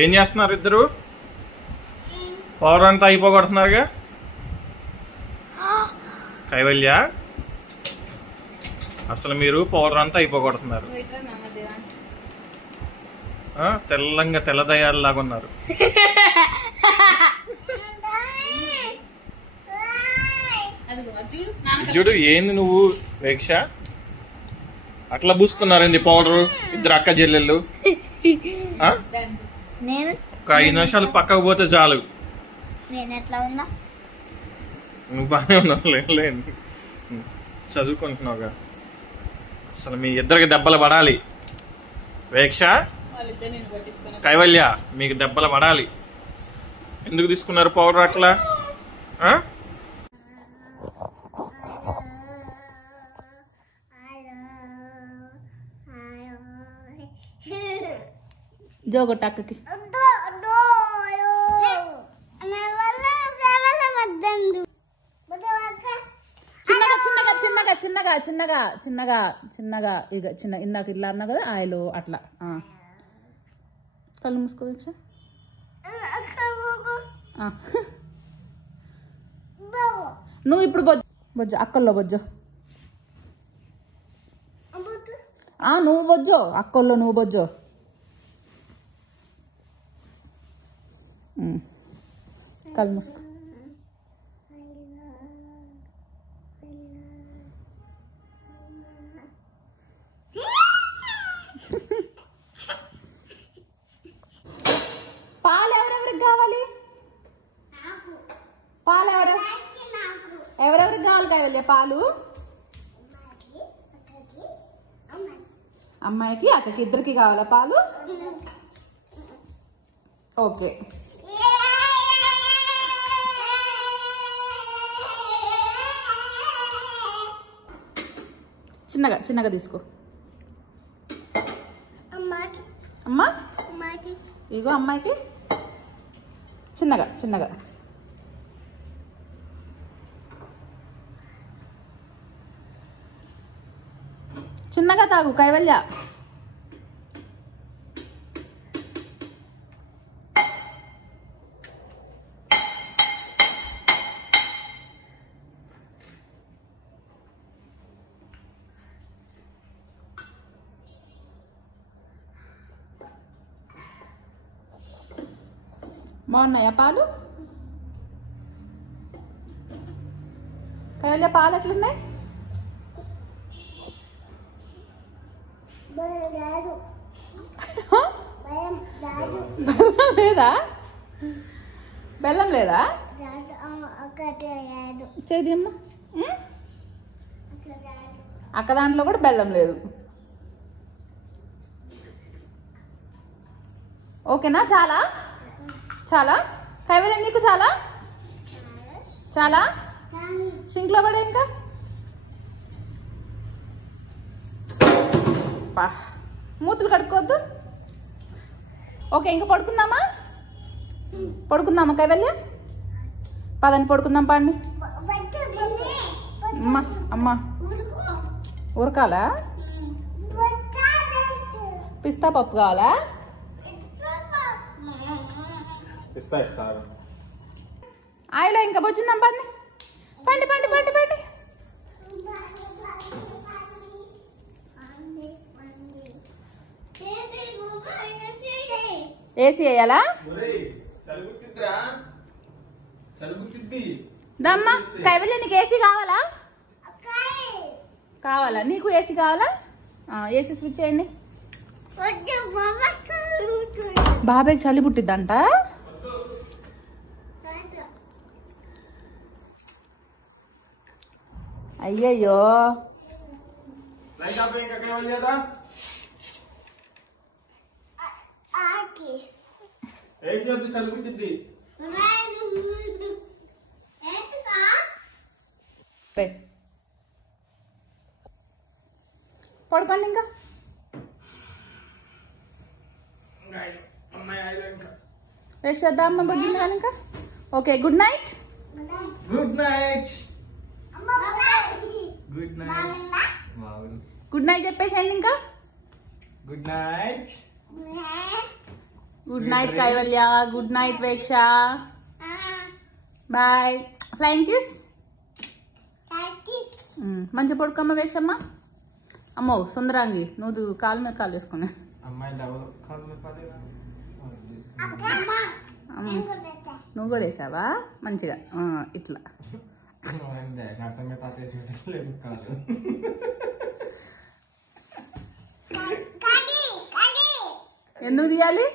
ఏం చేస్తున్నారు ఇద్దరు? పౌడర్ అంతా అయిపోగొడుతున్నారుగా. కైవల్య, అసలు మీరు పౌడర్ అంతా అయిపోగొడుతున్నారు. తెల్లంగా తెల్లదయాల్లాగా ఉన్నారు. చూడు, ఏంది నువ్వు వేక్ష అట్లా పూసుకున్నారండి పౌడరు ఇద్దరు అక్క చెల్లెళ్ళు? ఒక 5 నిమిషాలు పక్కకు పోతే చాలు. నువ్వు బాగానే ఉన్నావు, లేదు చదువుకుంటున్నావుగా. అసలు మీ ఇద్దరికి దెబ్బలు పడాలి. వేక్ష, కైవల్య, మీకు దెబ్బలు పడాలి. ఎందుకు తీసుకున్నారు పౌడర్ అట్లా? జోగొట్టు అక్కకి. చిన్నగా చిన్నగా చిన్నగా చిన్నగా చిన్నగా ఇక చిన్న ఇందాక ఇల్లా అన్నా కదా ఆయిల్ అట్లా. కళ్ళు మూసుకో వీక్ష. నువ్వు ఇప్పుడు బొజ్జు అక్కల్లో బొజ్జు. నువ్వు బొజ్జో అక్కల్లో నువ్వు బొజ్జో. కళ్ళు మూసుకో. పాలు ఎవరెవరికి కావాలి? పాలు ఎవరెవరికి కావాలి కైవల్య? పాలు అమ్మాయికి అక్కకి ఇద్దరికి కావాలా పాలు? ఓకే. చిన్నగా చిన్నగా తీసుకో. అమ్మా ఇగో అమ్మాయికి చిన్నగా చిన్నగా. చిన్నగా తాగు కైవల్య. బాగున్నాయా పాలు? కైవల్య పాలు ఎట్లున్నాయి? బెల్లం లేదా? బెల్లం లేదా? చేది అమ్మా. అక్క దాంట్లో కూడా బెల్లం లేదు. ఓకేనా? చాలా చాలా కైవల్య నీకు చాలా చాలా సింక్లో పడే. ఇంకా మూతులు కడుక్కోవద్దు. ఓకే, ఇంకా పడుకుందామా? పడుకుందామా కైవల్య? పదని పడుకుందాం. పండి అమ్మా. అమ్మా ఉరకాలా? పిస్తా పప్పు కావాలా? ఆయిలో ఇంకా బొచ్చుందాం. పండి పండి పండి పండి పండి. ఏసీ వేయాలా? దమ్మా కైవల్య నీకు ఏసీ కావాలా? కావాలా? నీకు ఏసీ కావాలా? ఏసీ స్విచ్ చేయండి. బాబాయ్కి చలి పుట్టిద్దంట. అయ్యయ్యో, పడుకోండి. ఇంకా వేసేద్దా అమ్మ బొగ్గింది కానీ ఇంకా. Okay, good night. Good night. Good night. Good night చెప్పేసేయండి. ఇంకా good night. Good night Kaivalya, good night Veksha, bye. Flying kiss. మంచి పడుకోమ్మ వేక్షమ్మ. అమ్మో సుందరాంగి నువ్వు కాలు మీద కాలు వేసుకున్నా. నువ్వు కూడా వేసావా మంచిగా ఇట్లా. ఎందుకు తీయాలి,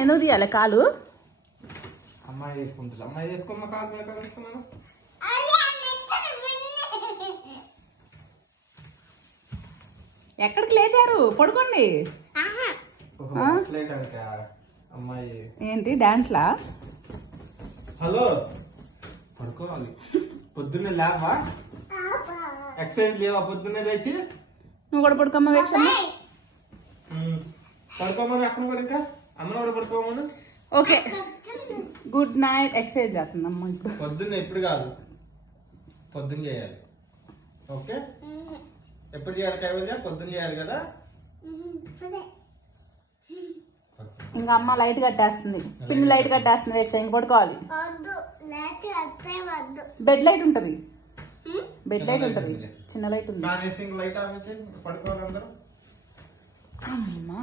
ఎందుకు తీయాలి కాలు? అమ్మాయి చేసుకుంటుంది. అమ్మాయి చేసుకోమ్మా, కాలు మీద కాలు వేసుకున్నాను. ఎక్కడికి లేచారు? పడుకోండి. అమ్మాయి ఏంటి డాన్స్ లా? హలో పడుకోవాలి. పొద్దున్నే లేవా? ఎక్సైజ్ లేవా పొద్దున్నే లేచి? నువ్వు కూడా పడుకోమ్మ వేక్షమ్మ. పడుకోమని అక్కడ కూడా ఇంకా అమ్మ కూడా పడుకోమను. Okay good night. ఎక్సైజ్ చేస్తుందమ్మా ఇప్పుడు. పొద్దున్న ఎప్పుడు కాదు, పొద్దున్న చేయాలి. ఓకే ఎప్పుడు చేయాలి కైవల్య? పొద్దున్న చేయాలి కదా. ఇంకా అమ్మ లైట్ కట్టేస్తుంది, పిన్ని లైట్ కట్టేస్తుంది. వేక్ష ఇంక పడుకోవాలి. బెడ్ లైట్ ఉంటది, బెడ్ లైట్ ఉంటది, చిన్న లైట్ ఉంది. లైట్ ఆఫ్ పడుకోవాలి అందరూ. అమ్మా